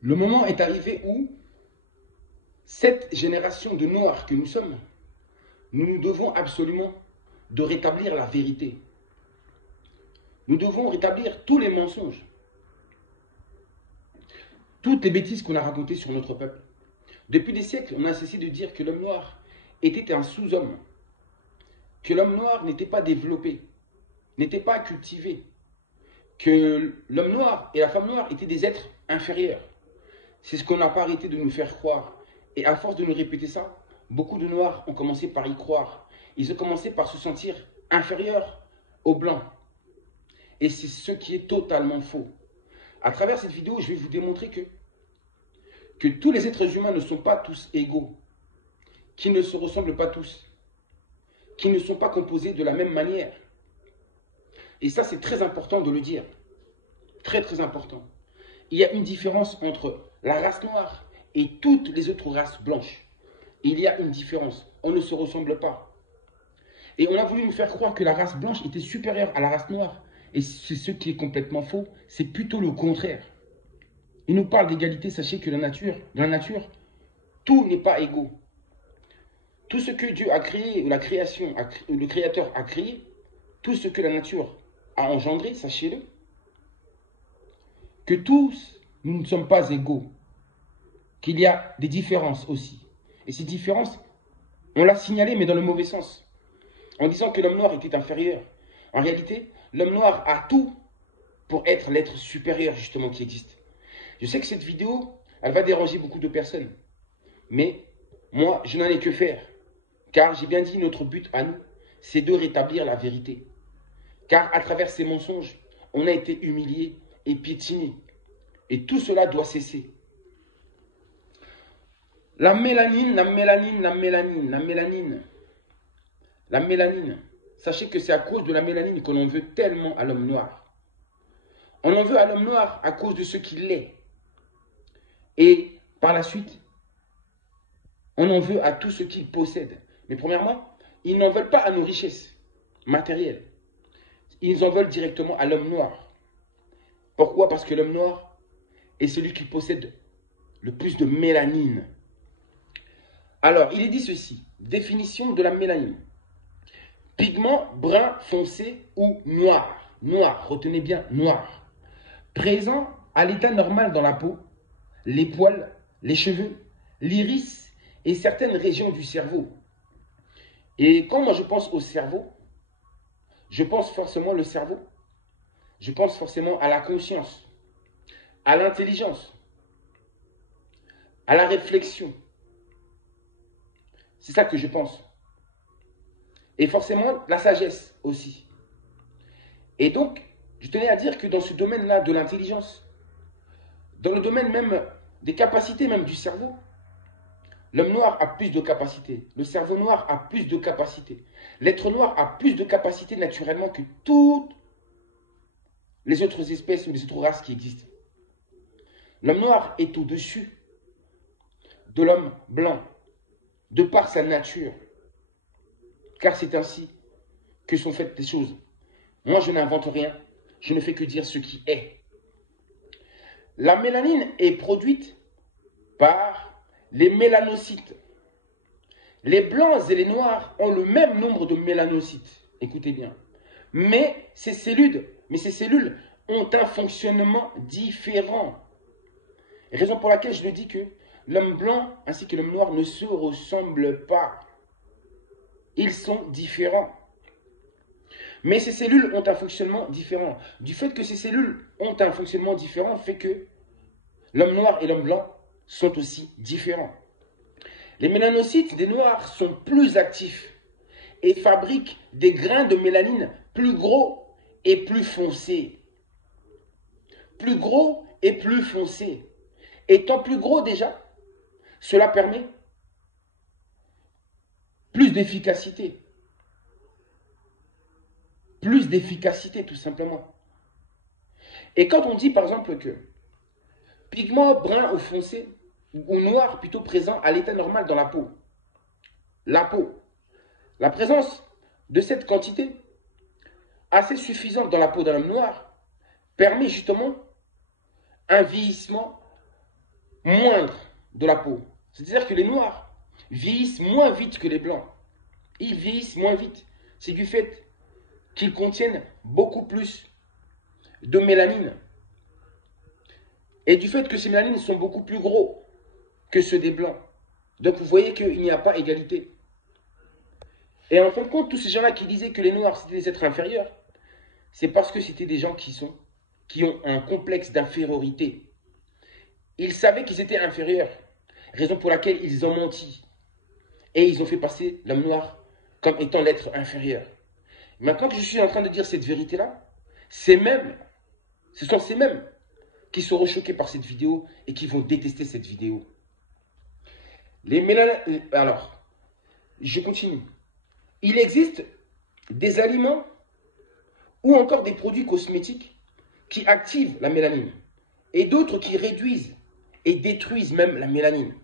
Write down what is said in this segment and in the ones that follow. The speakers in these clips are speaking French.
Le moment est arrivé où cette génération de noirs que nous sommes, nous devons absolument de rétablir la vérité. Nous devons rétablir tous les mensonges, toutes les bêtises qu'on a racontées sur notre peuple. Depuis des siècles, on a cessé de dire que l'homme noir était un sous-homme, que l'homme noir n'était pas développé, n'était pas cultivé, que l'homme noir et la femme noire étaient des êtres inférieurs. C'est ce qu'on n'a pas arrêté de nous faire croire. Et à force de nous répéter ça, beaucoup de noirs ont commencé par y croire. Ils ont commencé par se sentir inférieurs aux blancs. Et c'est ce qui est totalement faux. À travers cette vidéo, je vais vous démontrer que tous les êtres humains ne sont pas tous égaux, qu'ils ne se ressemblent pas tous, qu'ils ne sont pas composés de la même manière. Et ça, c'est très important de le dire. Très, très important. Il y a une différence entre la race noire et toutes les autres races blanches. Il y a une différence. On ne se ressemble pas. Et on a voulu nous faire croire que la race blanche était supérieure à la race noire. Et c'est ce qui est complètement faux. C'est plutôt le contraire. Il nous parle d'égalité. Sachez que dans la nature, tout n'est pas égaux. Tout ce que Dieu a créé, ou la création, le Créateur a créé, tout ce que la nature a engendré, sachez-le, que tous, nous ne sommes pas égaux, qu'il y a des différences aussi. Et ces différences, on l'a signalé, mais dans le mauvais sens, en disant que l'homme noir était inférieur. En réalité, l'homme noir a tout pour être l'être supérieur, justement, qui existe. Je sais que cette vidéo, elle va déranger beaucoup de personnes, mais moi, je n'en ai que faire, car j'ai bien dit, notre but à nous, c'est de rétablir la vérité. Car à travers ces mensonges, on a été humilié et piétiné. Et tout cela doit cesser. La mélanine, la mélanine, la mélanine, la mélanine. La mélanine. Sachez que c'est à cause de la mélanine qu'on en veut tellement à l'homme noir. On en veut à l'homme noir à cause de ce qu'il est. Et par la suite, on en veut à tout ce qu'il possède. Mais premièrement, ils n'en veulent pas à nos richesses matérielles. Ils en veulent directement à l'homme noir. Pourquoi? Parce que l'homme noir est celui qui possède le plus de mélanine. Alors, il est dit ceci. Définition de la mélanine. Pigment brun foncé ou noir. Noir, retenez bien, noir. Présent à l'état normal dans la peau, les poils, les cheveux, l'iris et certaines régions du cerveau. Et quand moi je pense au cerveau, je pense forcément le cerveau. Je pense forcément à la conscience, à l'intelligence, à la réflexion. C'est ça que je pense. Et forcément, la sagesse aussi. Et donc, je tenais à dire que dans ce domaine-là de l'intelligence, dans le domaine même des capacités même du cerveau, l'homme noir a plus de capacités. Le cerveau noir a plus de capacités. L'être noir a plus de capacités naturellement que toutes les autres espèces ou les autres races qui existent. L'homme noir est au-dessus de l'homme blanc, de par sa nature. Car c'est ainsi que sont faites les choses. Moi, je n'invente rien. Je ne fais que dire ce qui est. La mélanine est produite par les mélanocytes. Les blancs et les noirs ont le même nombre de mélanocytes. Écoutez bien. Mais ces cellules ont un fonctionnement différent. Raison pour laquelle je le dis que l'homme blanc ainsi que l'homme noir ne se ressemblent pas. Ils sont différents. Mais ces cellules ont un fonctionnement différent. Du fait que ces cellules ont un fonctionnement différent, fait que l'homme noir et l'homme blanc sont aussi différents. Les mélanocytes des noirs sont plus actifs et fabriquent des grains de mélanine plus gros et plus foncés. Plus gros et plus foncés. Étant plus gros déjà, cela permet plus d'efficacité. Plus d'efficacité tout simplement. Et quand on dit par exemple que pigment brun ou foncé, ou noir plutôt présent à l'état normal dans la peau, la présence de cette quantité assez suffisante dans la peau d'un homme noir permet justement un vieillissement moindre de la peau. C'est-à-dire que les noirs vieillissent moins vite que les blancs. Ils vieillissent moins vite. C'est du fait qu'ils contiennent beaucoup plus de mélanine. Et du fait que ces mélanines sont beaucoup plus gros que ceux des blancs. Donc vous voyez qu'il n'y a pas égalité. Et en fin de compte, tous ces gens-là qui disaient que les noirs c'était des êtres inférieurs, c'est parce que c'était des gens qui ont un complexe d'infériorité. Ils savaient qu'ils étaient inférieurs, raison pour laquelle ils ont menti. Et ils ont fait passer l'homme noir comme étant l'être inférieur. Maintenant que je suis en train de dire cette vérité-là, ce sont ces mêmes qui seront choqués par cette vidéo et qui vont détester cette vidéo. Alors, je continue. Il existe des aliments ou encore des produits cosmétiques qui activent la mélanine et d'autres qui réduisent et détruisent même la mélanine.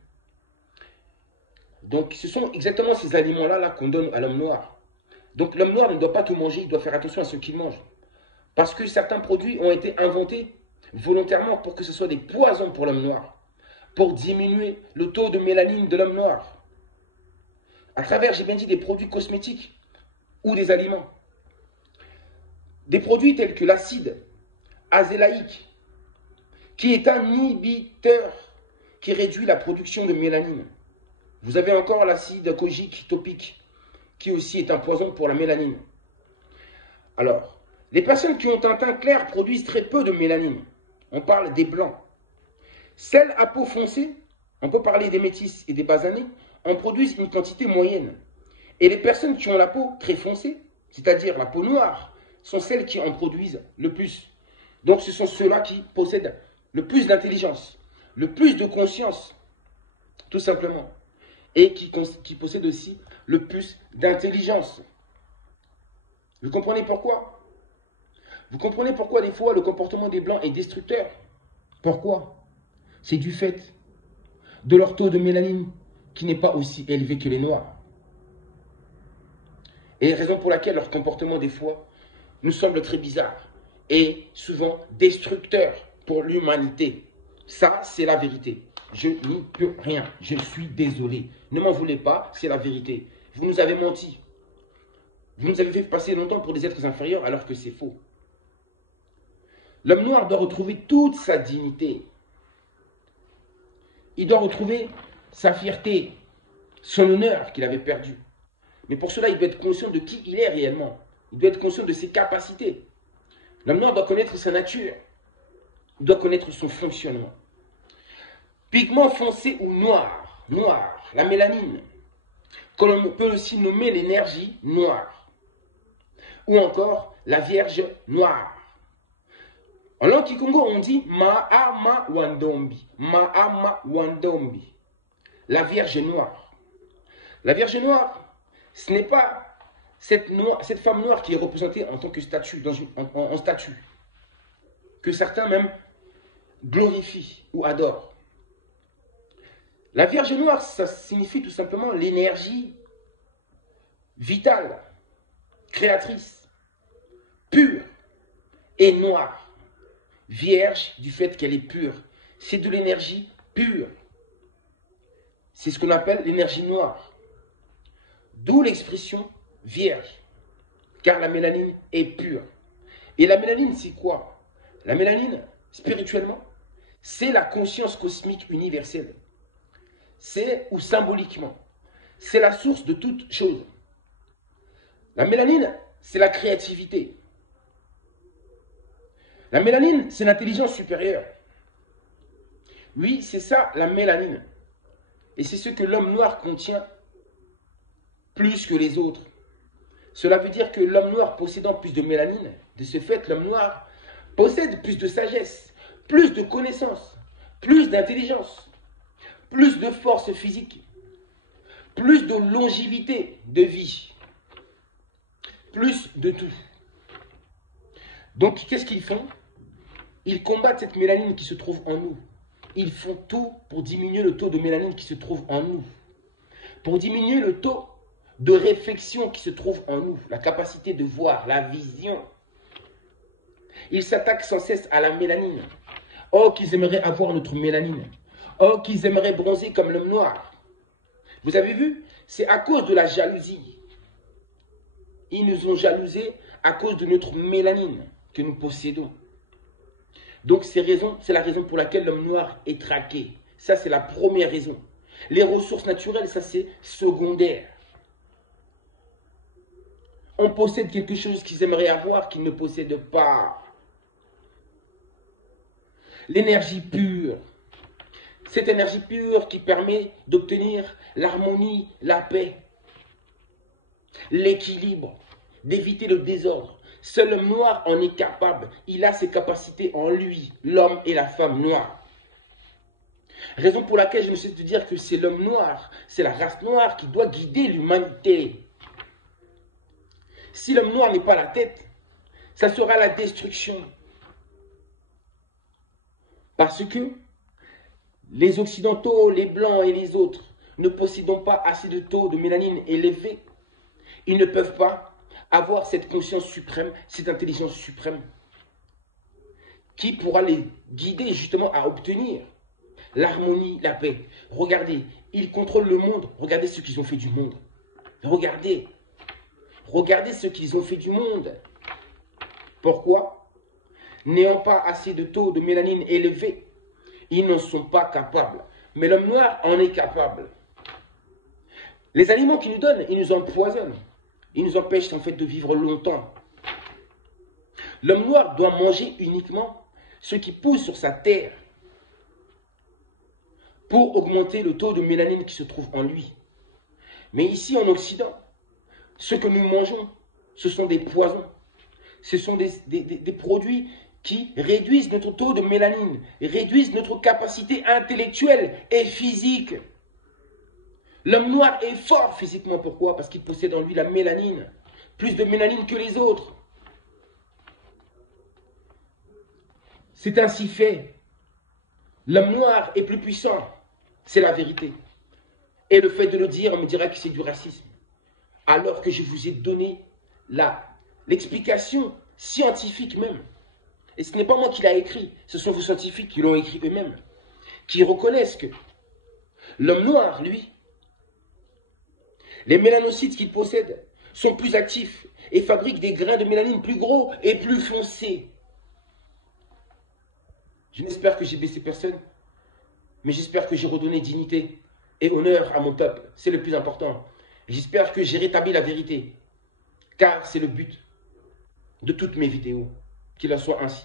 Donc, ce sont exactement ces aliments-là qu'on donne à l'homme noir. Donc, l'homme noir ne doit pas tout manger, il doit faire attention à ce qu'il mange. Parce que certains produits ont été inventés volontairement pour que ce soit des poisons pour l'homme noir, pour diminuer le taux de mélanine de l'homme noir. À travers, j'ai bien dit, des produits cosmétiques ou des aliments. Des produits tels que l'acide azélaïque, qui est un inhibiteur qui réduit la production de mélanine. Vous avez encore l'acide kojique topique, qui aussi est un poison pour la mélanine. Alors, les personnes qui ont un teint clair produisent très peu de mélanine. On parle des blancs. Celles à peau foncée, on peut parler des métis et des basanés, en produisent une quantité moyenne. Et les personnes qui ont la peau très foncée, c'est-à-dire la peau noire, sont celles qui en produisent le plus. Donc ce sont ceux-là qui possèdent le plus d'intelligence, le plus de conscience, tout simplement. Et qui possèdent aussi le plus d'intelligence. Vous comprenez pourquoi? Vous comprenez pourquoi des fois le comportement des blancs est destructeur? Pourquoi? C'est du fait de leur taux de mélanine qui n'est pas aussi élevé que les noirs. Et raison pour laquelle leur comportement des fois nous semble très bizarre et souvent destructeur pour l'humanité. Ça, c'est la vérité. Je n'y peux rien. Je suis désolé. Ne m'en voulez pas, c'est la vérité. Vous nous avez menti. Vous nous avez fait passer longtemps pour des êtres inférieurs alors que c'est faux. L'homme noir doit retrouver toute sa dignité. Il doit retrouver sa fierté, son honneur qu'il avait perdu. Mais pour cela, il doit être conscient de qui il est réellement. Il doit être conscient de ses capacités. L'homme noir doit connaître sa nature. Il doit connaître son fonctionnement. Pigment foncé ou noir, la mélanine, que l'on peut aussi nommer l'énergie noire. Ou encore la vierge noire. En langue kikongo, on dit Mahama Wandombi. Mahama Wandombi. La Vierge noire. La Vierge noire, ce n'est pas cette femme noire qui est représentée en tant que statue, en statue, que certains même glorifient ou adorent. La Vierge noire, ça signifie tout simplement l'énergie vitale, créatrice, pure et noire. Vierge du fait qu'elle est pure. C'est de l'énergie pure. C'est ce qu'on appelle l'énergie noire. D'où l'expression vierge. Car la mélanine est pure. Et la mélanine, c'est quoi? La mélanine, spirituellement, c'est la conscience cosmique universelle. C'est, ou symboliquement, c'est la source de toute chose. La mélanine, c'est la créativité. La mélanine, c'est l'intelligence supérieure. Oui, c'est ça, la mélanine. Et c'est ce que l'homme noir contient plus que les autres. Cela veut dire que l'homme noir possédant plus de mélanine, de ce fait, l'homme noir possède plus de sagesse, plus de connaissances, plus d'intelligence, plus de force physique, plus de longévité de vie, plus de tout. Donc, qu'est-ce qu'ils font? Ils combattent cette mélanine qui se trouve en nous. Ils font tout pour diminuer le taux de mélanine qui se trouve en nous. Pour diminuer le taux de réflexion qui se trouve en nous. La capacité de voir, la vision. Ils s'attaquent sans cesse à la mélanine. Oh, qu'ils aimeraient avoir notre mélanine. Oh, qu'ils aimeraient bronzer comme l'homme noir. Vous avez vu? C'est à cause de la jalousie. Ils nous ont jalousés à cause de notre mélanine que nous possédons. Donc c'est la raison pour laquelle l'homme noir est traqué. Ça, c'est la première raison. Les ressources naturelles, ça, c'est secondaire. On possède quelque chose qu'ils aimeraient avoir, qu'ils ne possèdent pas. L'énergie pure. Cette énergie pure qui permet d'obtenir l'harmonie, la paix, l'équilibre, d'éviter le désordre. Seul l'homme noir en est capable. Il a ses capacités en lui, l'homme et la femme noire. Raison pour laquelle je ne cesse de dire que c'est l'homme noir, c'est la race noire qui doit guider l'humanité. Si l'homme noir n'est pas la tête, ça sera la destruction. Parce que les Occidentaux, les Blancs et les autres ne possédant pas assez de taux de mélanine élevé, ils ne peuvent pas avoir cette conscience suprême, cette intelligence suprême, qui pourra les guider justement à obtenir l'harmonie, la paix. Regardez, ils contrôlent le monde. Regardez ce qu'ils ont fait du monde. Regardez. Regardez ce qu'ils ont fait du monde. Pourquoi? N'ayant pas assez de taux de mélanine élevé, ils n'en sont pas capables. Mais l'homme noir en est capable. Les aliments qu'ils nous donnent, ils nous empoisonnent. Ils nous empêchent en fait de vivre longtemps. L'homme noir doit manger uniquement ce qui pousse sur sa terre pour augmenter le taux de mélanine qui se trouve en lui. Mais ici en Occident, ce que nous mangeons, ce sont des poisons. Ce sont des produits qui réduisent notre taux de mélanine, réduisent notre capacité intellectuelle et physique. L'homme noir est fort physiquement. Pourquoi? Parce qu'il possède en lui la mélanine. Plus de mélanine que les autres. C'est ainsi fait. L'homme noir est plus puissant. C'est la vérité. Et le fait de le dire, on me dira que c'est du racisme. Alors que je vous ai donné l'explication scientifique même. Et ce n'est pas moi qui l'ai écrit. Ce sont vos scientifiques qui l'ont écrit eux-mêmes. Qui reconnaissent que l'homme noir, lui, les mélanocytes qu'il possède sont plus actifs et fabriquent des grains de mélanine plus gros et plus foncés. Je n'espère que j'ai blessé personne, mais j'espère que j'ai redonné dignité et honneur à mon peuple. C'est le plus important. J'espère que j'ai rétabli la vérité, car c'est le but de toutes mes vidéos. Qu'il en soit ainsi.